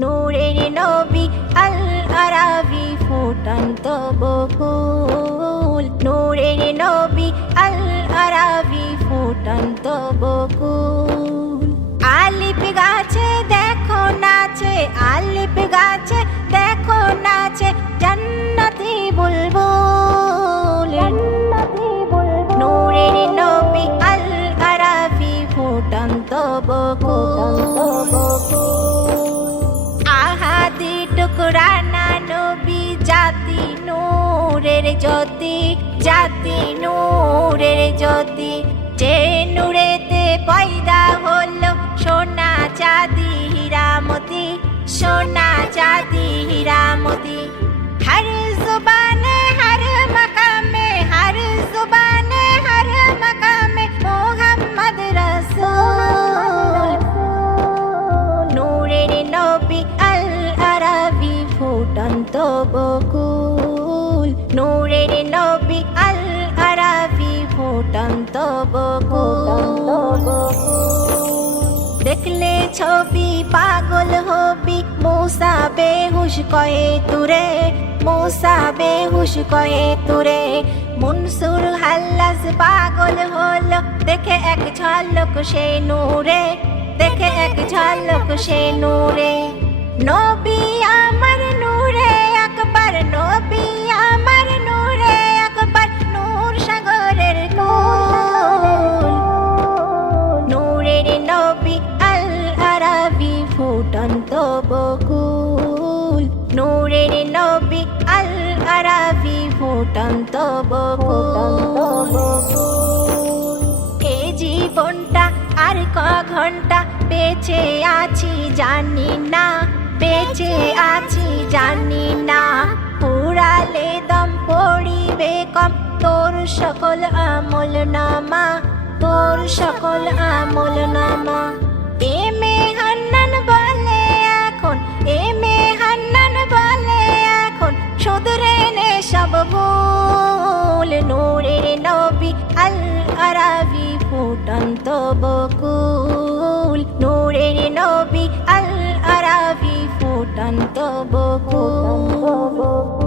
নূরের নবী আল আরাবি ফুটন্ত বকুল, নূরের নবী আল আরাবি ফুটন্ত বকুল। আলিফ গাছে দেখো নাচে, আলিফ গাছে দেখো নাচে জান্নাতি বুলবুল, নূরের নবী আল আরাবি ফুটন্ত বকুল। আহাদি টুকরা না নবী জাতি নূরের জ্যোতি, জাতি নূরের জ্যোতি। যে নূরেতে পয়দা হলো সোনা চাঁদি হীরামতি, সোনা চাঁদি হীরামতি। হর জুবানে হর মকামে, হর জুবানে হর মকামে মোহাম্মদ রাসূল, নূরের নবী আল আরাবি ফুটন্ত বকুল, নূরের নবী আল আরাবি ফুটন্ত বকুল। দেখলে ছবি পাগল হবি, মূসা বেহুশ কয়ে তুরে, মূসা বেহুশ কয়ে তুরে। মনসুর হাল্লাস পাগল হলো দেখে এক ঝলক সে নূরে, দেখে এক ঝলক সে নূরে। নবী আমার নূরে আকবার, নবী আমার নূরে আকবার, নূর সাগরের কুল, নূরের নবী আল আরাবি ফুটন্ত বকুল, নূরের নবী আল আরাবি ফুটন্ত বকুল। এ জীবনটা আর ক ঘন্টা বেঁচে আছি জানি না, বেঁচে আছি জানি না। পুরালে দম পড়িবে কম তোর সকল আমল নামা, তোর সকল আমল নামা। এ মে হান্নান বলে এখন, এ মে হান্নান বলে এখন শুধরে নে সব ভুল, নূরের নবী আল আরাবি ফুটন্ত বকুল, নূরের নবী আল আরাবি ফুটন্ত বকুল।